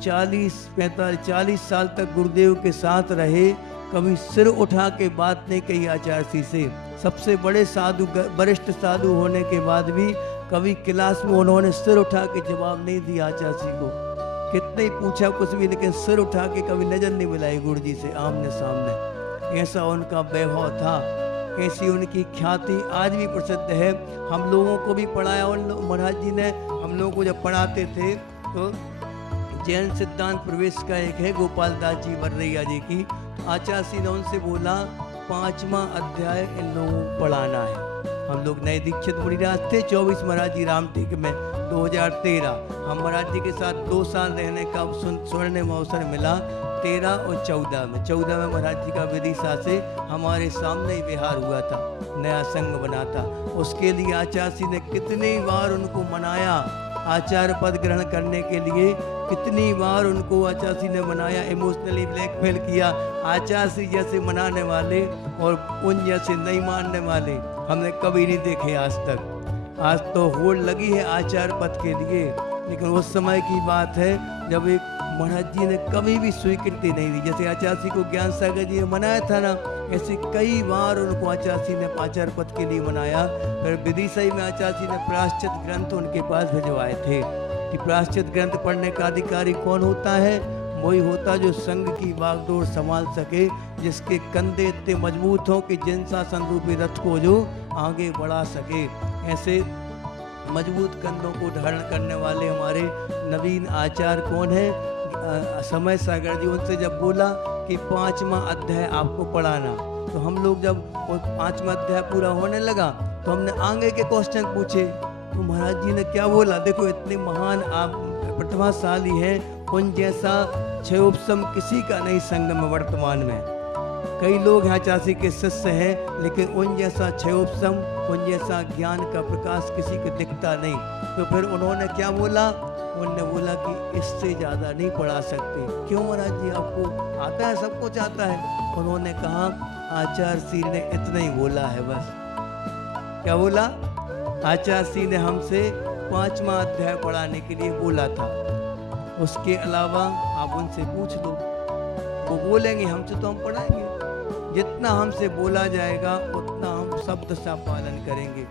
40 साल तक गुरुदेव के साथ रहे, कभी सिर उठा के बात नहीं कही आचार्य श्री से। सबसे बड़े साधु, वरिष्ठ साधु होने के बाद भी कभी क्लास में उन्होंने सिर उठा के जवाब नहीं दिया आचार्य श्री को। कितने ही पूछा कुछ भी, लेकिन सिर उठा के कभी नजर नहीं मिलाई गुरु जी से आमने सामने। ऐसा उनका वैभव था, ऐसी उनकी ख्याति आज भी प्रसिद्ध है। हम लोगों को भी पढ़ाया उन महाराज जी ने। हम लोगों को जब पढ़ाते थे तो जैन सिद्धांत प्रवेश का एक है गोपाल दास जी बर्रैया जी की, आचार्य श्री ने उनसे बोला 5वां अध्याय इन लोगों को पढ़ाना है। हम लोग नए दीक्षित मुनिराज थे, 24 महाराज जी रामटेक में 2013। हम महाराज जी के साथ 2 साल रहने का स्वर्णिम अवसर मिला 13 और 14 में। 14 में महाराज जी का विदिशा से हमारे सामने ही विहार हुआ था, नया संघ बना था। उसके लिए आचार्य श्री ने कितनी बार उनको मनाया, आचार्य पद ग्रहण करने के लिए कितनी बार उनको आचार्य श्री ने मनाया, इमोशनली ब्लैकमेल किया। आचार्य श्री जैसे मनाने वाले और उन जैसे नहीं मानने वाले हमने कभी नहीं देखे आज तक। आज तो होड़ लगी है आचार्य पद के लिए, लेकिन उस समय की बात है जब एक महाराज जी ने कभी भी स्वीकृति नहीं दी। जैसे आचार्य श्री को ज्ञान सागर जी ने मनाया था ना, ऐसे कई बार उनको आचार्य श्री ने आचार्य पद के लिए मनाया। फिर विदिशा में आचार्य श्री ने प्रायश्चित ग्रंथ उनके पास भिजवाए थे कि प्रायश्चित ग्रंथ पढ़ने का अधिकारी कौन होता है? वही होता जो संघ की बागडोर संभाल सके, जिसके कंधे इतने मजबूत हों कि जिनशासन रूपी रथ को जो आगे बढ़ा सके। ऐसे मजबूत कंधों को धारण करने वाले हमारे नवीन आचार्य कौन है? समय सागर जी। उनसे जब बोला कि 5वां अध्याय आपको पढ़ाना, तो हम लोग जब वो 5वां अध्याय पूरा होने लगा तो हमने आगे के क्वेश्चन पूछे, तो महाराज जी ने क्या बोला? देखो इतने महान आप प्रतिभाशाली हैं, उन जैसा क्षयोपम किसी का नहीं संघ में वर्तमान में। कई लोग हैं आचार्य श्री के शिष्य हैं, लेकिन उन जैसा क्षयोपम, उन जैसा ज्ञान का प्रकाश किसी को दिखता नहीं। तो फिर उन्होंने क्या बोला? उन्होंने बोला कि इससे ज़्यादा नहीं पढ़ा सकते। क्यों महाराज जी, आपको आता है, सब कुछ आता है? उन्होंने कहा आचार्य श्री ने इतना ही बोला है बस। क्या बोला? आचार्य श्री ने हमसे 5वां अध्याय पढ़ाने के लिए बोला था, उसके अलावा आप उनसे पूछ लो, वो बोलेंगे हमसे तो हम पढ़ाएंगे। जितना हमसे बोला जाएगा उतना हम शब्द सा पालन करेंगे।